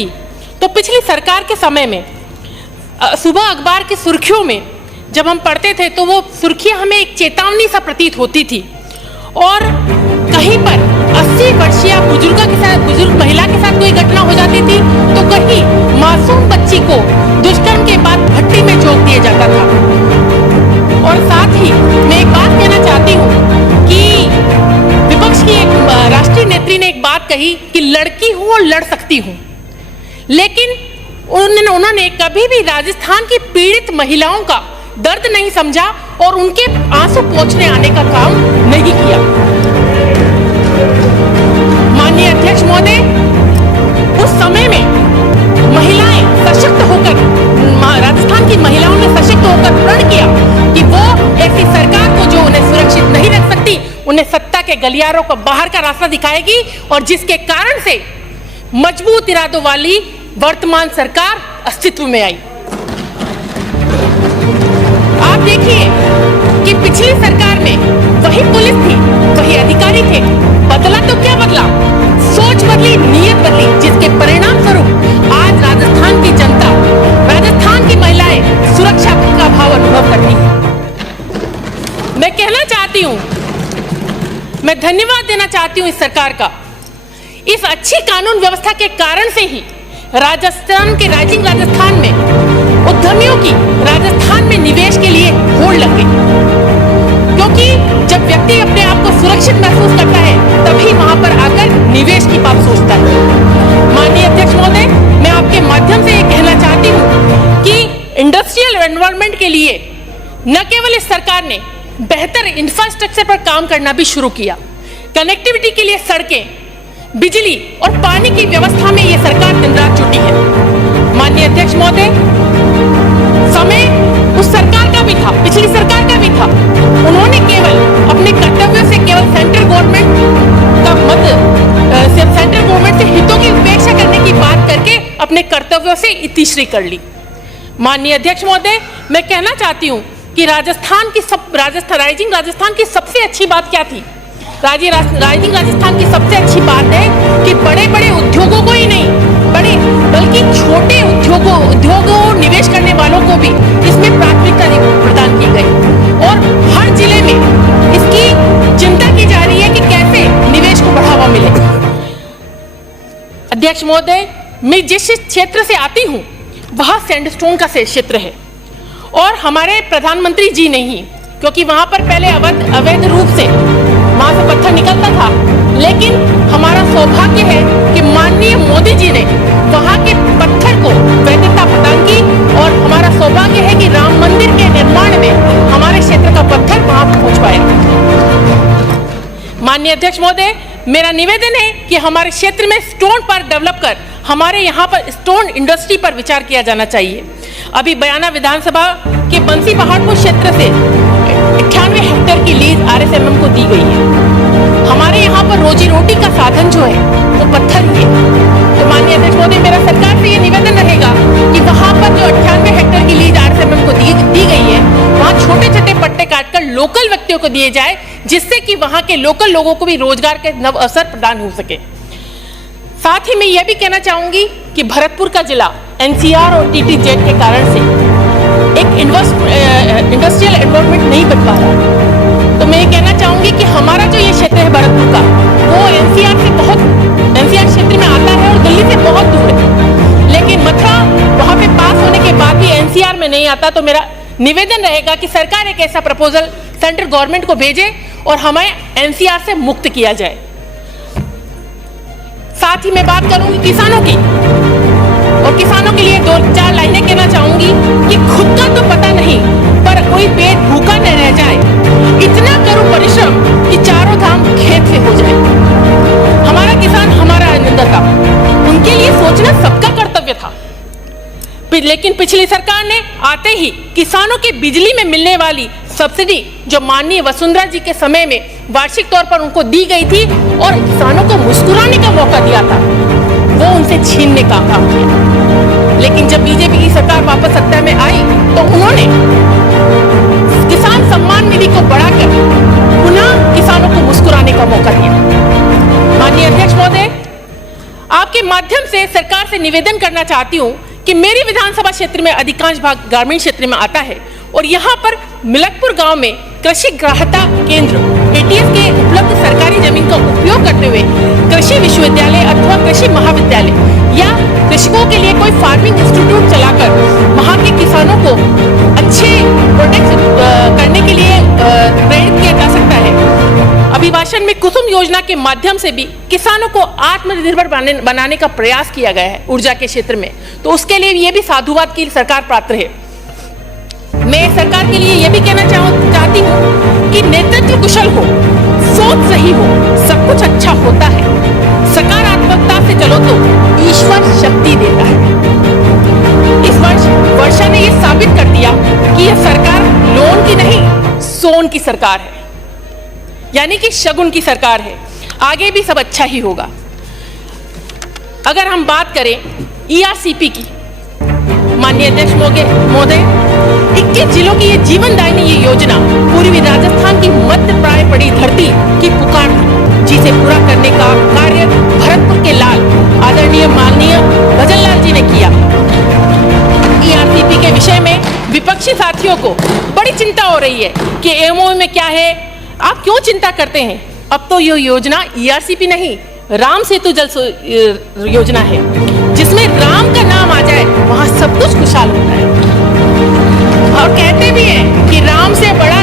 की तो पिछली सरकार के समय में सुबह अखबार की सुर्खियों में जब हम पढ़ते थे तो वो सुर्खियां हमें एक चेतावनी सा प्रतीत होती थी। और कहीं पर 80 वर्षीय बुजुर्ग महिला के साथ कोई घटना हो जाती थी तो कहीं मासूम बच्ची को दुष्कर्म के बाद भट्टी में झोंक दिया जाता था। और साथ ही मैं एक बात कहना चाहती हूँ कि विपक्ष की एक राष्ट्रीय नेत्री ने एक बात कही कि लड़की हूँ और लड़ सकती हूँ, लेकिन उन्होंने कभी भी राजस्थान की पीड़ित महिलाओं का दर्द नहीं समझा और उनके आंसू पोंछने आने का काम नहीं किया। माननीय अध्यक्ष महोदय, उस समय में महिलाएं सशक्त होकर, राजस्थान की महिलाओं ने सशक्त होकर प्रण किया कि वो ऐसी सरकार को जो उन्हें सुरक्षित नहीं रख सकती, उन्हें सत्ता के गलियारों को बाहर का रास्ता दिखाएगी, और जिसके कारण से मजबूत इरादों वाली वर्तमान सरकार अस्तित्व में आई। आप देखिए कि पिछली सरकार में वही पुलिस थी, वही अधिकारी थे, बदला तो क्या बदला, सोच बदली, नीयत बदली, जिसके परिणाम स्वरूप आज राजस्थान की जनता, राजस्थान की महिलाएं सुरक्षा का भाव अनुभव करती हैं। मैं कहना चाहती हूं, मैं धन्यवाद देना चाहती हूं इस सरकार का। इस अच्छी कानून व्यवस्था के कारण से ही राजस्थान के राइजिंग राजस्थान में उद्यमियों की राजस्थान में निवेश के लिए होड़ लग गई, क्योंकि जब व्यक्ति अपने आप को सुरक्षित महसूस करता है तभी वहां पर आकर निवेश की बात सोचता है। माननीय अध्यक्ष महोदय, मैं आपके माध्यम से ये कहना चाहती हूँ कि इंडस्ट्रियल एनवायरनमेंट के लिए न केवल इस सरकार ने बेहतर इंफ्रास्ट्रक्चर पर काम करना भी शुरू किया, कनेक्टिविटी के लिए सड़कें, बिजली और पानी की व्यवस्था में ये सरकार दिन रात जुटी है। माननीय अध्यक्ष महोदय, समय उस सरकार का भी था, पिछली सरकार का भी था। उन्होंने केवल अपने कर्तव्यों से केवल सेंट्रल गवर्नमेंट से हितों की उपेक्षा करने की बात करके अपने कर्तव्यों से इतिश्री कर ली। माननीय अध्यक्ष महोदय, मैं कहना चाहती हूँ कि राइजिंग राजस्थान की सबसे अच्छी बात क्या थी? राइजिंग राजस्थान की सबसे अच्छी बात है कि बड़े बड़े उद्योगों को ही नहीं, बल्कि छोटे उद्योगों निवेश करने वालों को भी इसमें प्राथमिकता प्रदान की गई, और हर जिले में इसकी चिंता की जा रही है कि कैसे निवेश को बढ़ावा मिले। अध्यक्ष महोदय, मैं जिस क्षेत्र से आती हूँ वह सैंडस्टोन का क्षेत्र है, और हमारे प्रधानमंत्री जी नहीं, क्योंकि वहां पर पहले अवैध रूप से वहां से पत्थर निकलता था, लेकिन हमारा सौभाग्य है कि माननीय मोदी जी ने वहां के पत्थर को वैधता प्रदान की, और हमारा सौभाग्य है कि राम मंदिर के निर्माण में हमारे क्षेत्र का पत्थर वहां पहुंच पाया। माननीय अध्यक्ष महोदय, मेरा निवेदन है कि हमारे क्षेत्र में स्टोन पार्क डेवलप कर हमारे यहाँ पर स्टोन इंडस्ट्री पर विचार किया जाना चाहिए। अभी बयाना विधानसभा के बंसी पहाड़पुर क्षेत्र से 98 हेक्टेयर की लीज RSMM को दी गई है। हमारे यहाँ पर रोजी रोटी का साधन जो है वो पत्थर ही है। तो माननीय अध्यक्ष महोदय, मेरा सरकार से ये निवेदन रहेगा कि वहाँ पर जो 98 हेक्टेयर की लीज RSMM को दी गई है, वहाँ छोटे छोटे पट्टे काटकर लोकल व्यक्तियों को दिए जाए, जिससे कि वहाँ के लोकल लोगों को भी रोजगार के नव अवसर प्रदान हो सके। साथ ही मैं यह भी कहना चाहूंगी कि भरतपुर का जिला NCR और TTZ के कारण से एक इंडस्ट्रियल एनवायरनमेंट नहीं बन पा रहा। तो मैं ये कहना चाहूंगी कि हमारा जो ये क्षेत्र है भरतपुर का, वो NCR क्षेत्र में आता है और दिल्ली से बहुत दूर है, लेकिन मथुरा वहां पे पास होने के बाद भी NCR में नहीं आता। तो मेरा निवेदन रहेगा कि सरकार एक ऐसा प्रपोजल सेंट्रल गवर्नमेंट को भेजे और हमें NCR से मुक्त किया जाए। साथ ही मैं बात करूंगी किसानों की, और किसानों के लिए 2-4 लाइनें कहना चाहूंगी कि खुद का तो पता नहीं, पर कोई पेट भूखा न रह जाए, इतना करो परिश्रम कि चारों धाम खेत से हो जाए। हमारा किसान हमारा अन्नदाता, उनके लिए सोचना सबका कर्तव्य था, लेकिन पिछली सरकार ने आते ही किसानों के बिजली में मिलने वाली सब्सिडी जो माननीय वसुंधरा जी के समय में वार्षिक तौर पर उनको दी गई थी और किसानों को मुस्कुराने का मौका दिया था, वो उनसे छीनने का काम किया। लेकिन जब बीजेपी की सरकार वापस सत्ता में आई तो उन्होंने किसान सम्मान निधि को बढ़ाकर पुनः किसानों को मुस्कुराने का मौका दिया। माननीय अध्यक्ष महोदय, आपके माध्यम से मैं सरकार से निवेदन करना चाहती हूँ कि मेरी विधानसभा क्षेत्र में अधिकांश भाग ग्रामीण क्षेत्र में आता है और यहाँ पर मिलकपुर गांव में कृषि ग्राहकता केंद्र एटीएस के उपलब्ध सरकारी जमीन का उपयोग करते हुए कृषि विश्वविद्यालय अथवा कृषि महाविद्यालय या कृषकों के लिए कोई फार्मिंग इंस्टीट्यूट चलाकर वहाँ के किसानों को अच्छे प्रोडक्ट करने के लिए प्रेरित किया जा सकता है। अभिभाषण में कुसुम योजना के माध्यम से भी किसानों को आत्मनिर्भर बनाने का प्रयास किया गया है ऊर्जा के क्षेत्र में, तो उसके लिए ये भी साधुवाद की सरकार पात्र है। मैं सरकार के लिए यह भी कहना चाहती हूँ कि नेतृत्व कुशल हो, सोच सही हो, सब कुछ अच्छा होता है। सकारात्मकता से चलो तो ईश्वर शक्ति देता है। इस वर्ष वर्षा ने यह साबित कर दिया कि यह सरकार लोन की नहीं, सोन की सरकार है, यानी कि शगुन की सरकार है। आगे भी सब अच्छा ही होगा। अगर हम बात करें ईआरसीपी की, माननीय अध्यक्ष महोदय, 21 जिलों की ये जीवनदायिनी ये योजना पूर्वी राजस्थान की मध्य प्राय पड़ी धरती की पुकार थी, जिसे पूरा करने का कार्य भरतपुर के लाल आदरणीय माननीय भजनलाल जी ने किया। ईआरसीपी के विषय में विपक्षी साथियों को बड़ी चिंता हो रही है कि एमओयू में क्या है, आप क्यों चिंता करते हैं। अब तो ये योजना ईआरसीपी नहीं, राम सेतु जल योजना है, जिसमें राम का नाम आ जाए वहां सब कुछ खुशहाल होता है। और कहते भी हैं कि राम से बड़ा